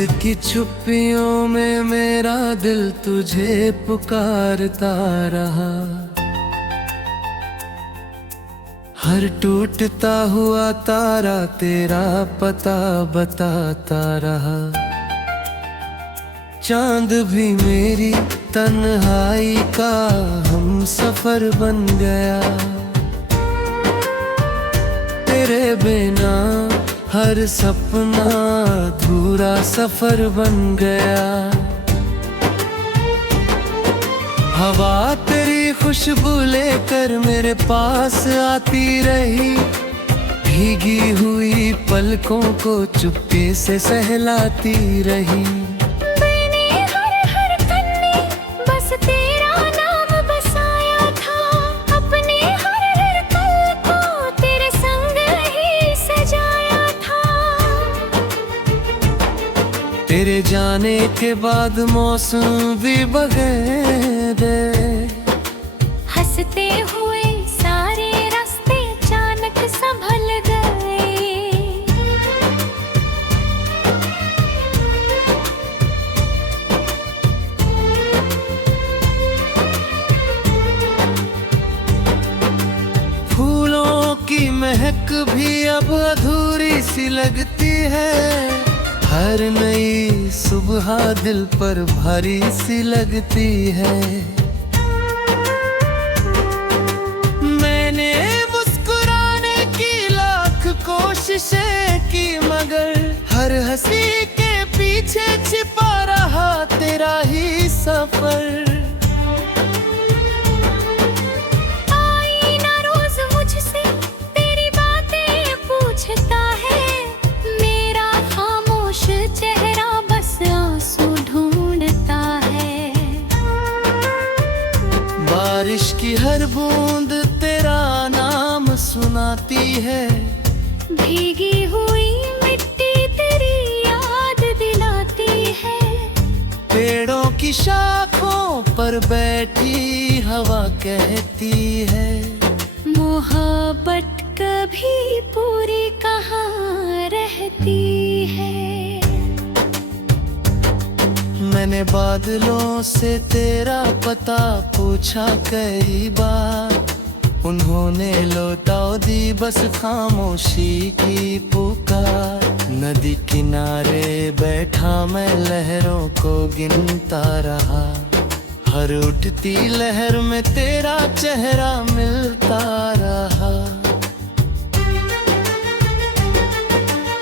रात की छुप्पियों में मेरा दिल तुझे पुकारता रहा। हर टूटता हुआ तारा तेरा पता बताता रहा। चांद भी मेरी तन्हाई का हम सफर बन गया। तेरे बिना हर सपना अधूरा सफर बन गया। हवा तेरी खुशबू लेकर मेरे पास आती रही। भीगी हुई पलकों को चुपके से सहलाती रही। मैंने हर पन्ने बस तेरा नाम बसाया था। अपने हर पल को तेरे संग ही सजाया था। तेरे जाने के बाद मौसम भी बगैर हंसते हुए सारे रास्ते अचानक संभल गए। फूलों की महक भी अब अधूरी सी लगती है। हर नई सुबह दिल पर भारी सी लगती है। मैंने मुस्कुराने की लाख कोशिशें की मगर हर हंसी के पीछे छिपा रहा तेरा ही सफर। आईना रोज मुझसे तेरी बातें पूछता है। मेरा खामोश चेहरा बस आंसू ढूंढता है। बारिश की हर बूंद तेरा नाम सुनाती है। भीगी हुई मिट्टी तेरी याद दिलाती है। पेड़ों की शाखों पर बैठी हवा कहती है। मोहब्बत कभी पूरी कहाँ रहती है। मैंने बादलों से तेरा पता पूछा कई बार। उन्होंने लौटा दी बस खामोशी की पुकार। नदी किनारे बैठा मैं लहरों को गिनता रहा। हर उठती लहर में तेरा चेहरा मिलता रहा।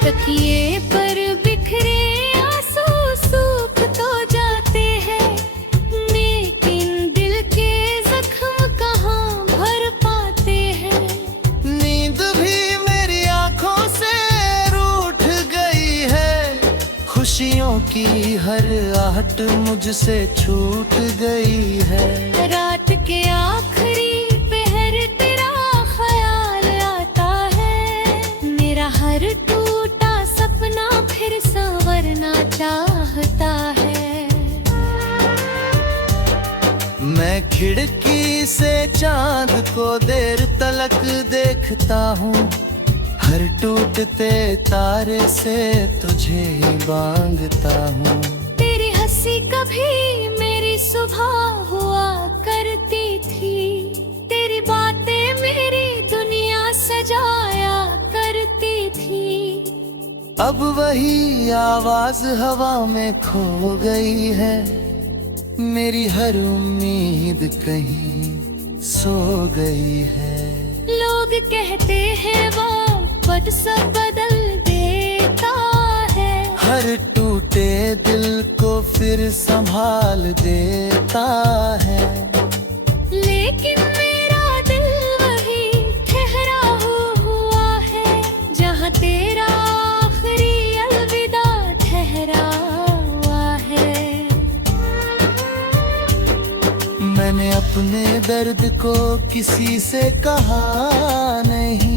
तकिए पर बिखरे आंसू सूख तो जाते हैं। लेकिन दिल के जख्म कहाँ भर पाते हैं। नींद भी मेरी आंखों से रूठ गई है। खुशियों की हर आहट मुझसे छूट गई है। रात के आखिरी पहर तेरा ख्याल आता है। मेरा हर टूटा सपना फिर संवरना चाहता है। मैं खिड़की से चांद को देर तलक देखता हूँ। हर टूटते तारे से तुझे ही बांगता हूँ। तेरी हंसी कभी मेरी सुबह हुआ करती थी। तेरी बातें मेरी दुनिया सजाया करती थी। अब वही आवाज हवा में खो गई है। मेरी हर उम्मीद कहीं सो गई है। लोग कहते हैं वक्त सब बदल देता है। हर टूटे दिल को फिर संभाल देता है। लेकिन मेरा दिल वही ठहरा हुआ है। जहाँ तेरा आखिरी अलविदा ठहरा हुआ है। मैंने अपने दर्द को किसी से कहा नहीं।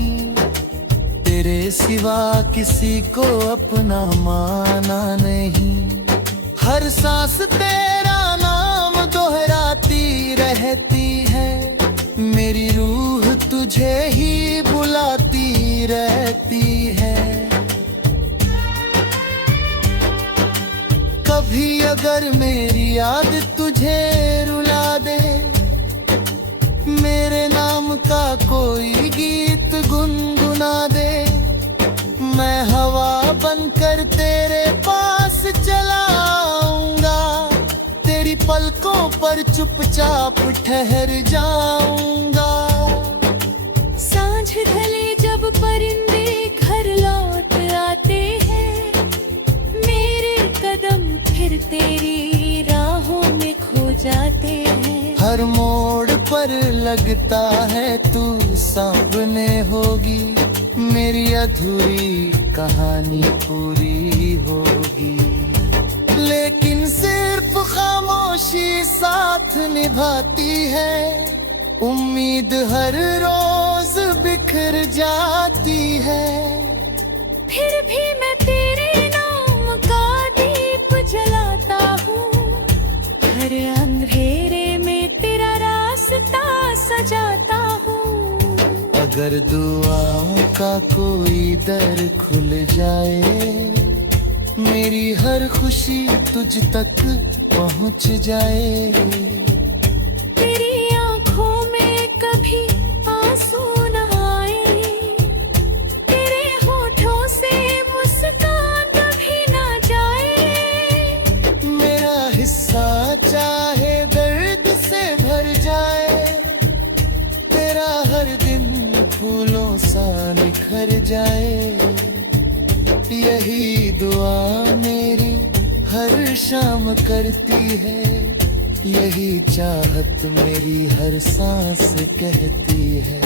तेरे सिवा किसी को अपना माना नहीं। हर सांस तेरा नाम दोहराती रहती है। मेरी रूह तुझे ही बुलाती रहती है। भी अगर मेरी याद तुझे रुला दे, मेरे नाम का कोई गीत गुनगुना दे, मैं हवा बनकर तेरे पास चला आऊंगा, तेरी पलकों पर चुपचाप ठहर जाऊंगा। सांझ ढले जब परिंदे घर लौट आते हैं, मेरे कदम फिर तेरी राहों में खो जाते हैं। हर मोड़ पर लगता है तू सामने होगी, मेरी अधूरी कहानी पूरी होगी। लेकिन सिर्फ खामोशी साथ निभाती है, उम्मीद हर रोज बिखर जाती है। फिर भी मैं तेरे नाम का दीप जलाता हूँ, हर अंधेरे में तेरा रास्ता सजाता हूँ। अगर दुआओं का कोई दर खुल जाए, मेरी हर खुशी तुझ तक पहुँच जाए। तेरी आँखों में कभी आंसू न आए, तेरे होठों से मुस्कान कभी ना जाए। मेरा हिस्सा चाहे दर्द से भर जाए, तेरा हर दिन फूलों सा निखर जाए। यही दुआ मेरी हर शाम करती है, यही चाहत मेरी हर सांस कहती है।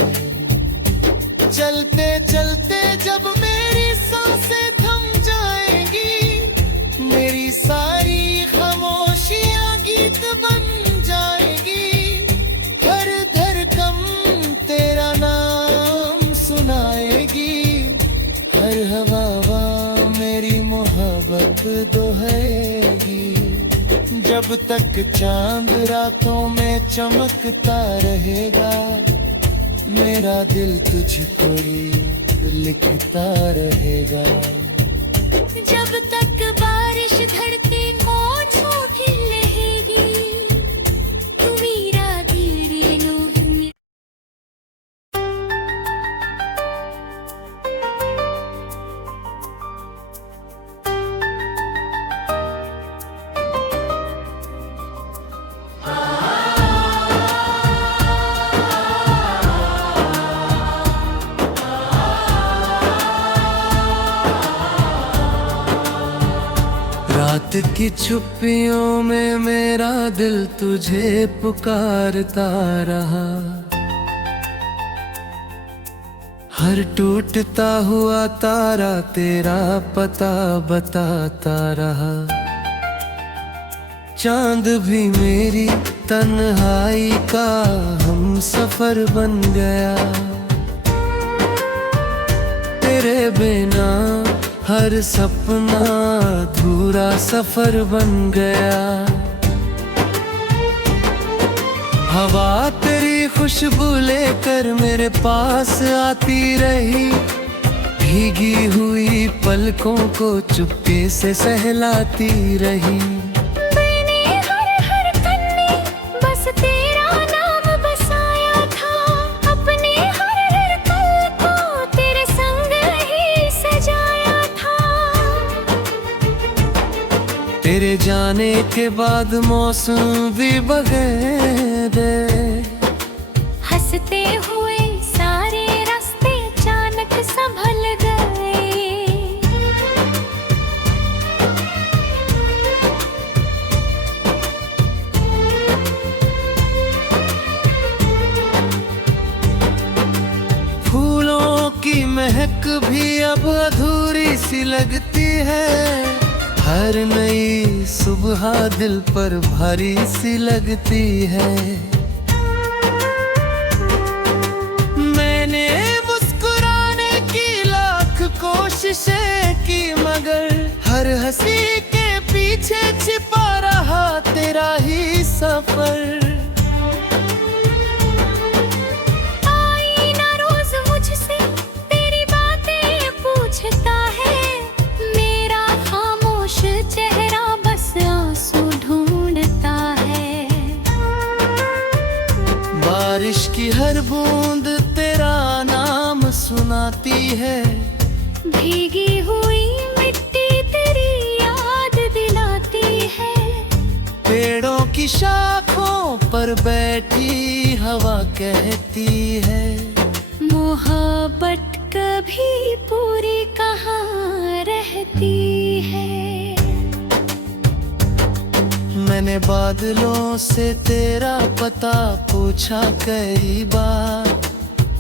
चलते चलते जब मेरी सांसें थम जाएंगी, मेरी सारी खामोशियां गीत बन जाएगी। हर धड़कन तेरा नाम सुनाएगी, हर हवा मेरी मोहब्बत दोहराएगी। जब तक चांद रातों में चमकता रहेगा, मेरा दिल तुझको ही लिखता रहेगा। जब तक बारिश धरती मौजों की रहेगी, तू मेरा दिल लोग। रात की छुप्पियों में मेरा दिल तुझे पुकारता रहा, हर टूटता हुआ तारा तेरा पता बताता रहा। चांद भी मेरी तन्हाई का हम सफर बन गया, तेरे बिना हर सपना अधूरा सफर बन गया। हवा तेरी खुशबू लेकर मेरे पास आती रही, भीगी हुई पलकों को चुपके से सहलाती रही। मैंने हर पन्ने बस तेरा नाम बसाया था, अपने हर पल को तेरे संग ही सजाया था। तेरे जाने के बाद मौसम भी बगैर हंसते हुए सारे रास्ते अचानक संभल गए। फूलों की महक भी अब अधूरी सी लगती है, हर नई सुबह दिल पर भारी सी लगती है। मैंने मुस्कुराने की लाख कोशिशें की, मगर हर हंसी के पीछे छिपा रहा तेरा ही सफर। आईना रोज मुझसे तेरी बातें पूछता है, मेरा खामोश चेहरा बस बारिश की हर बूंद तेरा नाम सुनाती है। भीगी हुई मिट्टी तेरी याद दिलाती है। पेड़ों की शाखों पर बैठी हवा कहती है, मोहब्बत कभी पूरी कहाँ रहती है। मैंने बादलों से तेरा पता पूछा कई बार,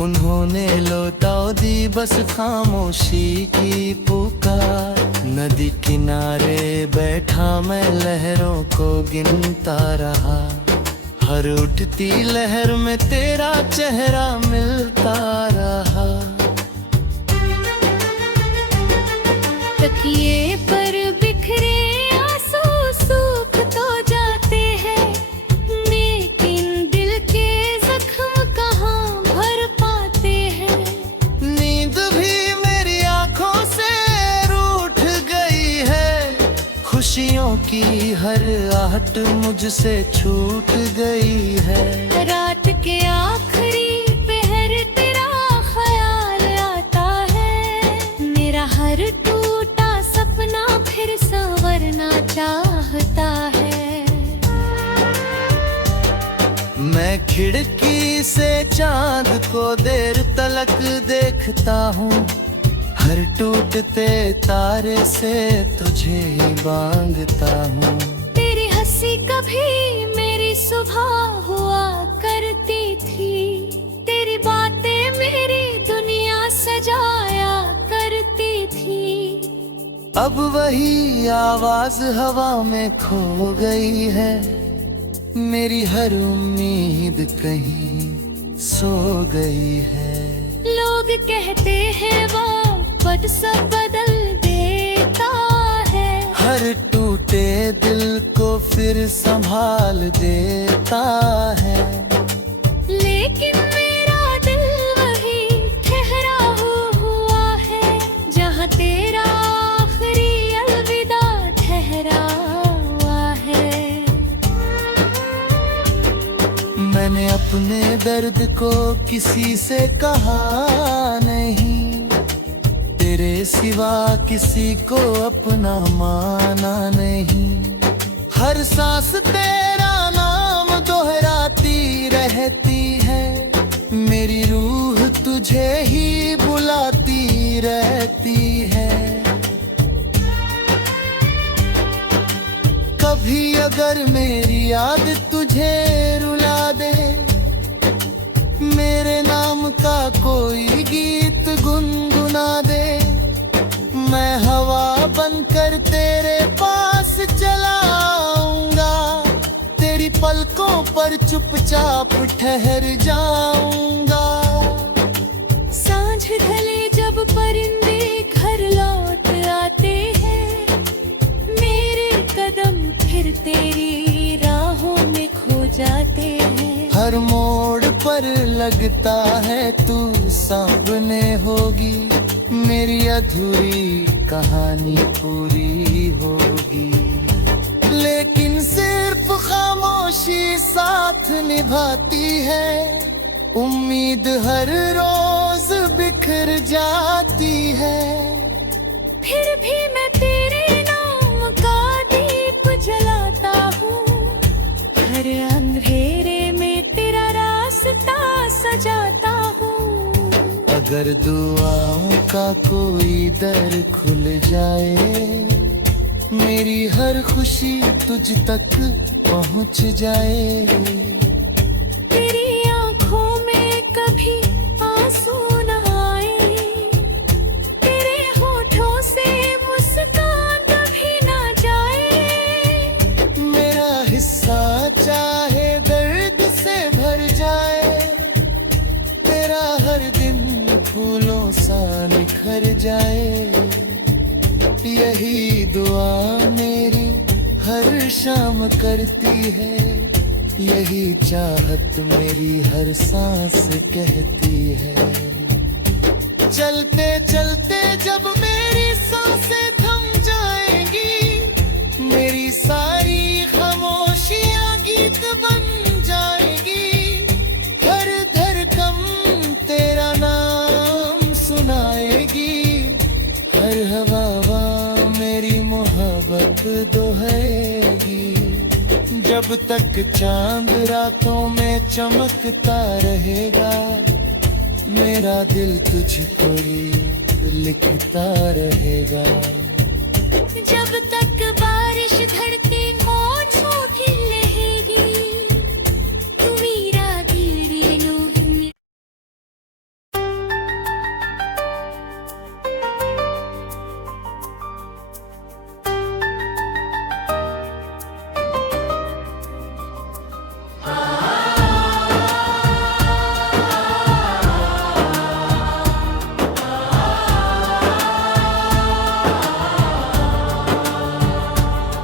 उन्होंने लौटा दी बस खामोशी की पुकार। नदी किनारे बैठा मैं लहरों को गिनता रहा, हर उठती लहर में तेरा चेहरा मिलता रहा। तकिए पर बिखरे आंसू सूख तो जाते हैं, लेकिन दिल के जख्म कहाँ भर पाते हैं। नींद भी मेरी आंखों से रूठ गई है, खुशियों की हर आहट मुझसे छूट गई है। रात के आखिरी पहर तेरा ख्याल आता है, मेरा हर टूटा सपना फिर संवरना चाहता है। मैं खिड़की से चांद को देर तलक देखता हूँ, हर टूटते तारे से तुझे ही बांगता हूँ। तेरी हंसी कभी मेरी सुबह हुआ करती थी, तेरी बातें मेरी दुनिया सजाया करती थी। अब वही आवाज हवा में खो गई है, मेरी हर उम्मीद कहीं सो गई है। लोग कहते हैं वक्त सब बदल देता है, हर टूटे दिल को फिर संभाल देता है। लेकिन मेरा दिल वही ठहरा हुआ है, जहाँ तेरा आखिरी अलविदा ठहरा हुआ है। मैंने अपने दर्द को किसी से कहा नहीं, तेरे सिवा किसी को अपना माना नहीं। हर सांस तेरा नाम दोहराती रहती है, मेरी रूह तुझे ही बुलाती रहती है। कभी अगर मेरी याद तुझे रुला दे, मेरे नाम का कोई गीत गुनगुना दे, मैं हवा बनकर तेरे पास चला आऊंगा, तेरी पलकों पर चुपचाप ठहर जाऊंगा। सांझ ढले जब परिंदे घर लौट आते हैं, मेरे कदम फिर तेरी राहों में खो जाते हैं। हर मोड़ पर लगता है तू सामने होगी, मेरी अधूरी कहानी पूरी होगी। लेकिन सिर्फ खामोशी साथ निभाती है, उम्मीद हर रोज बिखर जाती है। फिर भी मैं तेरे नाम का दीप जलाता हूँ, हर अंधेरे में तेरा रास्ता सजाता हूँ। अगर दुआओं का कोई दर खुल जाए, मेरी हर खुशी तुझ तक पहुँच जाए। तेरी आंखों में कभी आंसू न आए, तेरे होठों से मुस्कान कभी ना जाए। मेरा हिस्सा चाहे दर्द से भर जाए, तेरा हर दिन फूलों सा निखर जाए। यही दुआ मेरी हर शाम करती है, यही चाहत मेरी हर सांस कहती है। चलते चलते जब मेरी सांसें थम जाएंगी, मेरी सारी खामोशियां गीत बन जाएगी। हर जब तक चांद रातों में चमकता रहेगा, मेरा दिल तुझको ही लिखता रहेगा। जब तक बारिश धरती मौजों की रहेगी, तू मेरा गिरे लोग।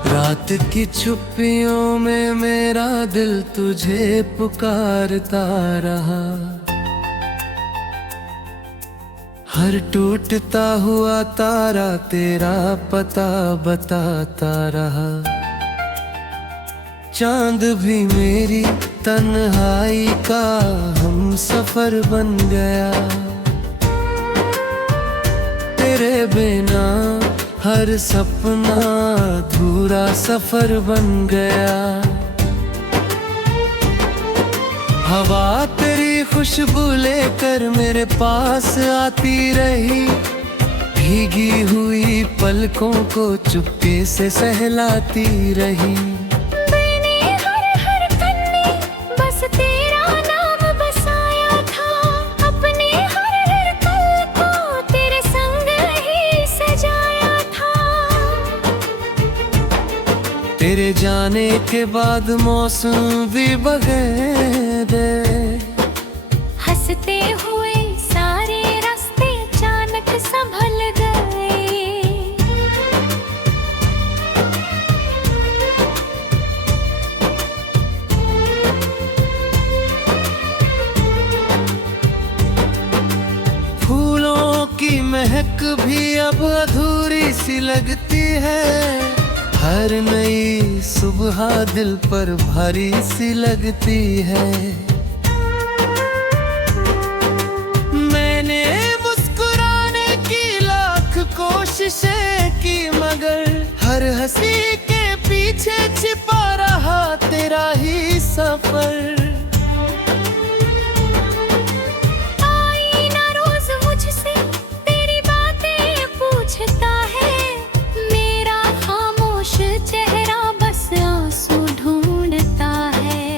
रात की छुप्पियों में मेरा दिल तुझे पुकारता रहा, हर टूटता हुआ तारा तेरा पता बताता रहा। चांद भी मेरी तन्हाई का हम सफर बन गया, तेरे बिना हर सपना अधूरा सफर बन गया। हवा तेरी खुशबू लेकर मेरे पास आती रही, भीगी हुई पलकों को चुपके से सहलाती रही। मैंने हर हर पन्ने बस तेरा नाम बसाया था, अपने हर हर पल को तेरे संग ही सजाया था। तेरे जाने के बाद मौसम भी बगैर हंसते हुए सारे रास्ते अचानक संभल गए। फूलों की महक भी अब अधूरी सी लगती है, हर नई सुबह दिल पर भारी सी लगती है। मैंने मुस्कुराने की लाख कोशिशें की, मगर हर हंसी के पीछे छिपा रहा तेरा ही सफर। आईना रोज मुझसे तेरी बातें पूछता है, मेरा खामोश चेहरा बस आंसू ढूंढता है।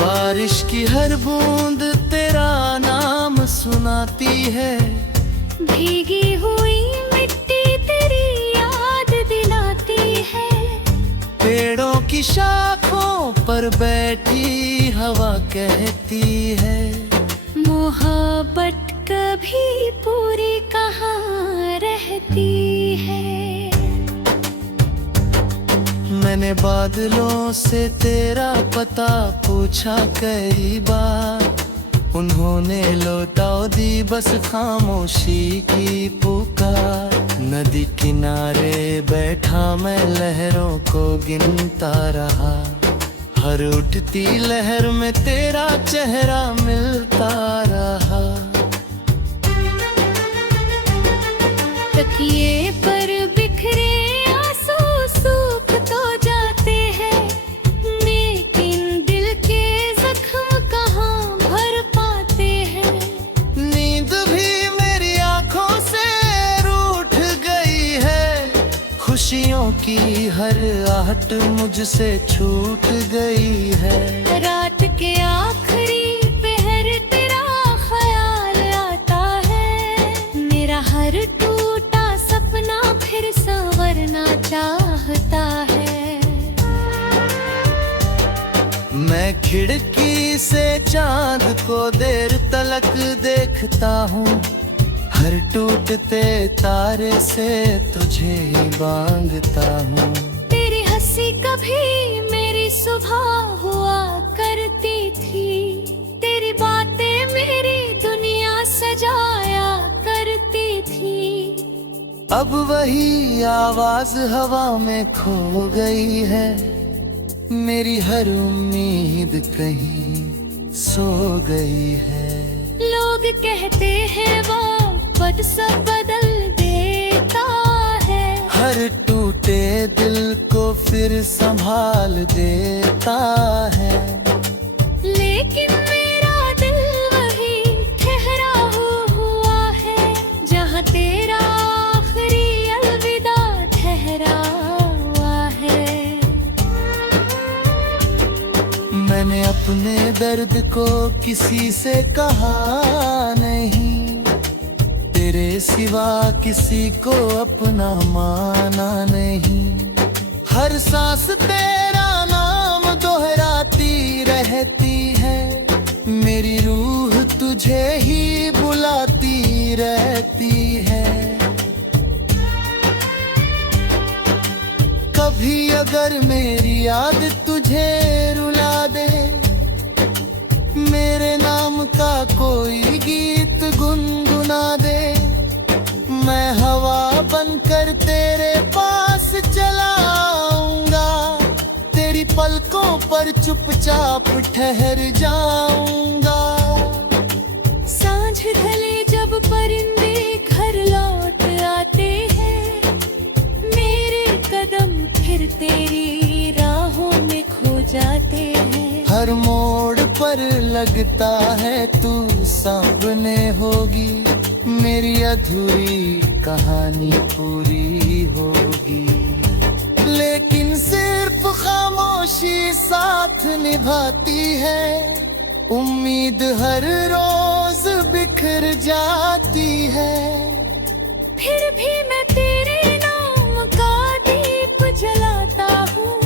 बारिश की हर बूंद तेरा नाम सुनाती है, भीगी हुई मिट्टी तेरी याद दिलाती है। पेड़ों की शाखों पर बैठी हवा कहती है, मोहब्बत कभी पूरी कहाँ रहती है। मैंने बादलों से तेरा पता पूछा कई बार, उन्होंने लौटा दी बस खामोशी की पुकार। नदी किनारे बैठा मैं लहरों को गिनता रहा, हर उठती लहर में तेरा चेहरा मिलता रहा। तकिए पर बिखरे आंसू सूख तो जाते हैं, लेकिन दिल के जख्म कहाँ भर पाते हैं। नींद भी मेरी आंखों से रूठ गई है, खुशियों की हर आहट मुझसे छूट गई है। रात के आखिरी पहर तेरा ख्याल आता है, मेरा हर टूटा सपना फिर संवरना चाहता है। मैं खिड़की से चांद को देर तलक देखता हूँ, हर टूटते तारे से तुझे ही बांगता हूँ। तेरी हंसी कभी मेरी सुबह हुआ करती थी, तेरी बातें मेरी दुनिया सजाया करती थी। अब वही आवाज हवा में खो गई है, मेरी हर उम्मीद कहीं सो गई है। लोग कहते हैं वक्त सब बदल देता है, हर टूटे दिल को फिर संभाल देता है। लेकिन मेरा दिल वही ठहरा हुआ है जहाँ तेरा आखिरी अलविदा ठहरा हुआ है। मैंने अपने दर्द को किसी से कहा नहीं, तेरे सिवा किसी को अपना माना नहीं। हर सांस तेरा नाम दोहराती रहती है, मेरी रूह तुझे ही बुलाती रहती है। कभी अगर मेरी याद तुझे रुला दे, मेरे नाम का कोई गीत गुनगुना दे, मैं हवा बनकर तेरे पास चला आऊंगा, तेरी पलकों पर चुपचाप ठहर जाऊंगा। सांझ ढले जब परिंदे घर लौट आते हैं, मेरे कदम फिर तेरी राहों में खो जाते हैं। हर मोड़ पर लगता है तू सामने होगी, मेरी अधूरी कहानी पूरी होगी। लेकिन सिर्फ खामोशी साथ निभाती है, उम्मीद हर रोज बिखर जाती है। फिर भी मैं तेरे नाम का दीप जलाता हूँ,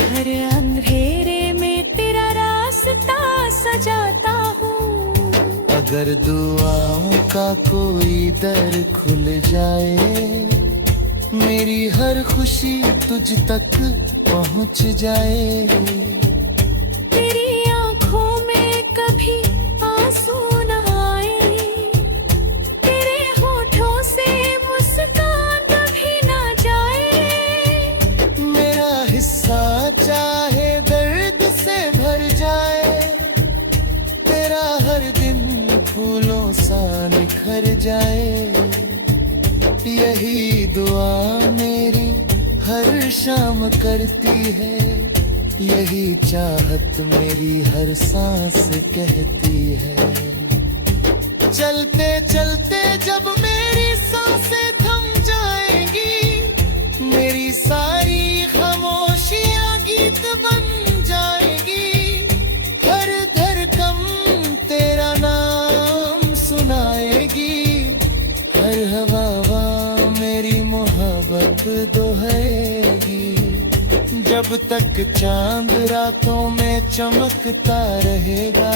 हर अंधेरे में तेरा रास्ता सजाता हूँ। अगर दुआओं का कोई दर खुल जाए, मेरी हर खुशी तुझ तक पहुँच जाए। तेरी आँखों में कभी आंसू न आए, तेरे होठों से मुस्कान कभी ना जाए। मेरा हिस्सा चाहे दर्द से भर जाए, तेरा हर दिन फूलों सा निखर जाए। यही दुआ मेरी हर शाम करती है, यही चाहत मेरी हर सांस कहती है। चलते चलते जब मेरी सांसें थम जाएंगी, मेरी सारी खामोशियां गीत बन जाएगी। हर धड़कन तेरा नाम सुनाएगी, हर हवा मेरी मोहब्बत दोहराएगी। जब तक चांद रातों में चमकता रहेगा,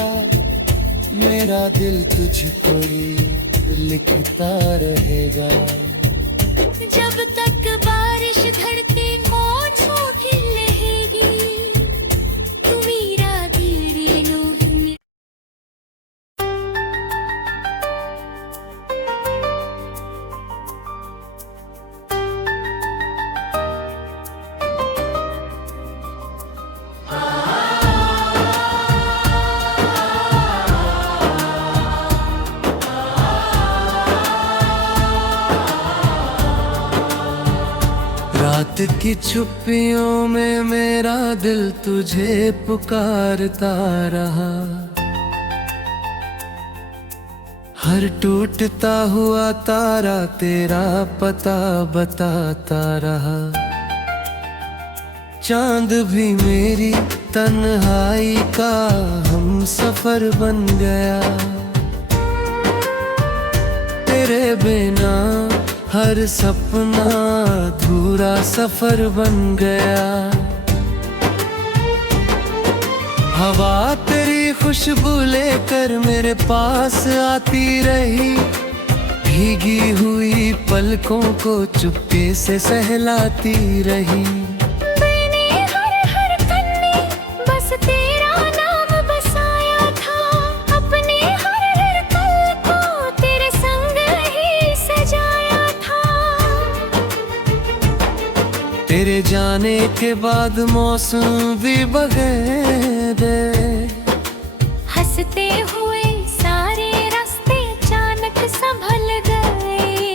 मेरा दिल तुझको ही लिखता रहेगा। जब तक बारिश धरती मौन सूखी रहेगी, तू मेरा दिल लूही। रात की छुप्पियों में मेरा दिल तुझे पुकारता रहा, हर टूटता हुआ तारा तेरा पता बताता रहा। चांद भी मेरी तन्हाई का हम सफर बन गया, तेरे बिना हर सपना अधूरा सफर बन गया। हवा तेरी खुशबू लेकर मेरे पास आती रही, भीगी हुई पलकों को चुपके से सहलाती रही। मैंने हर कन्ने बस तेरा नाम बसाया था, अपने हर पल को तेरे संग ही सजाया था। तेरे जाने के बाद मौसम भी बगैर हंसते हुए सारे रास्ते अचानक संभल गए।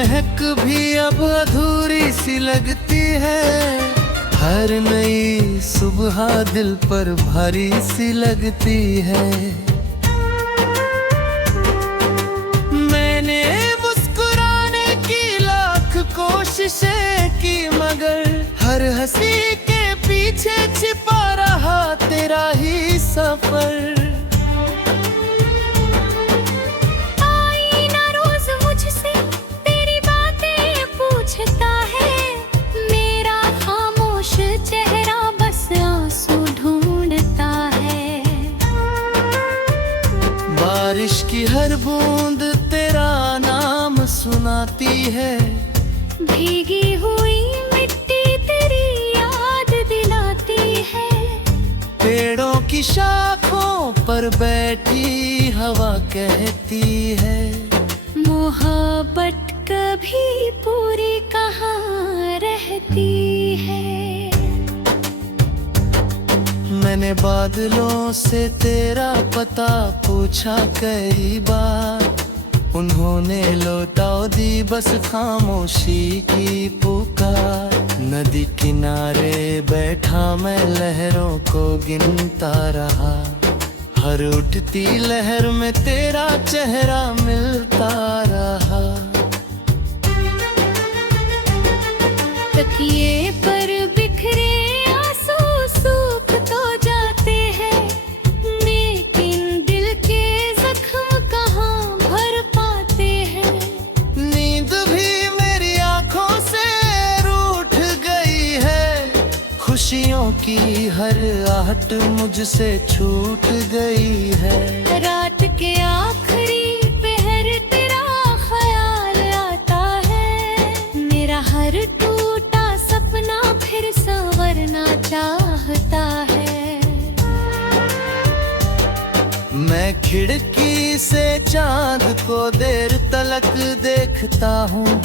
महक भी अब अधूरी सी लगती है, हर नई सुबह दिल पर भारी सी लगती है। मैंने मुस्कुराने की लाख कोशिशें की, मगर हर हंसी के पीछे छिपा रहा तेरा ही सफर। आईना रोज मुझसे तेरी बातें पूछता है, मेरा खामोश चेहरा बस आंसू ढूंढता है। बारिश की हर बूंद तेरा नाम सुनाती है, भीगी हुई मिट्टी तेरी याद दिलाती है। पेड़ों की शाखों पर बैठी हवा कहती है, मोहब्बत कभी पूरी कहाँ रहती है। मैंने बादलों से तेरा पता पूछा कई बार, उन्होंने लौटा दी बस खामोशी की पुकार। नदी किनारे बैठा मैं लहरों को गिनता रहा, हर उठती लहर में तेरा चेहरा मिलता रहा। तकिए पर बिखरे आंसू सूख तो जाते हैं, लेकिन दिल के जख्म कहाँ भर पाते हैं। नींद भी मेरी आंखों से रूठ गई है, खुशियों की हर आहट मुझसे छूट गई है। रात के आखिरी पहर तेरा ख्याल आता है, मेरा हर टूटा सपना फिर संवरना चाहता है। मैं खिड़की से चांद को देर तलक देखता हूँ,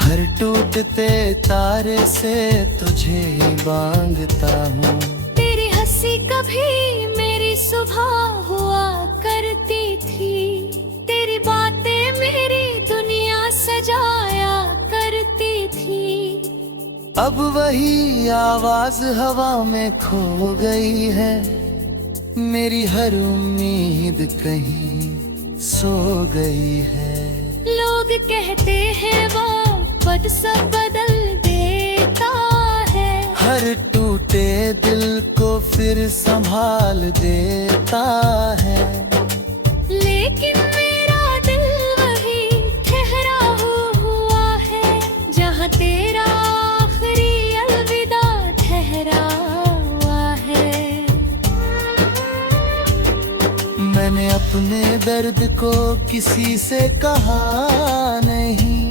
हर टूटते तारे से तुझे ही बांगता हूँ। तेरी हंसी कभी मेरी सुबह हुआ करती थी, तेरी बातें मेरी दुनिया सजाया करती थी। अब वही आवाज हवा में खो गई है, मेरी हर उम्मीद कहीं सो गई है। लोग कहते हैं वक्त सब बदल देता है, हर टूटे दिल को फिर संभाल देता है। लेकिन मेरा दिल वही ठहरा हुआ है, जहाँ तेरा आखिरी अलविदा ठहरा हुआ है। मैंने अपने दर्द को किसी से कहा नहीं,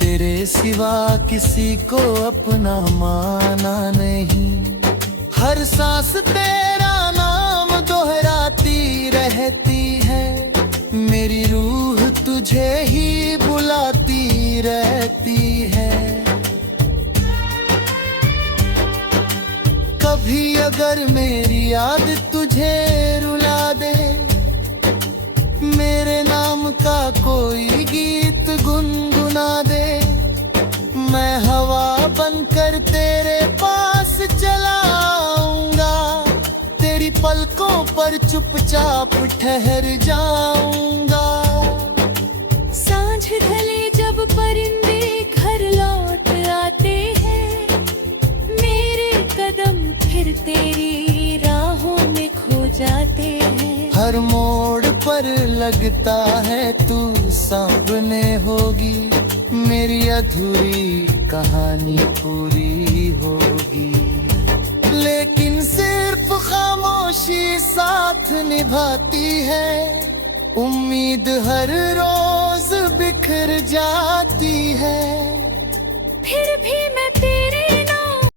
तेरे सिवा किसी को अपना माना नहीं। हर सांस तेरा नाम दोहराती रहती है, मेरी रूह तुझे ही बुलाती रहती है। कभी अगर मेरी याद तुझे रुला दे, मेरे नाम का कोई गीत गुनगुना दे, मैं हवा बनकर तेरे पास चला आऊंगा, तेरी पलकों पर चुपचाप ठहर जाऊंगा। सांझ ढले जब परिंदे घर लौट आते हैं, मेरे कदम फिर तेरी राहों में खो जाते हैं। हर मोड़ पर लगता है तू सामने होगी, मेरी अधूरी कहानी पूरी होगी। लेकिन सिर्फ खामोशी साथ निभाती है, उम्मीद हर रोज बिखर जाती है। फिर भी मैं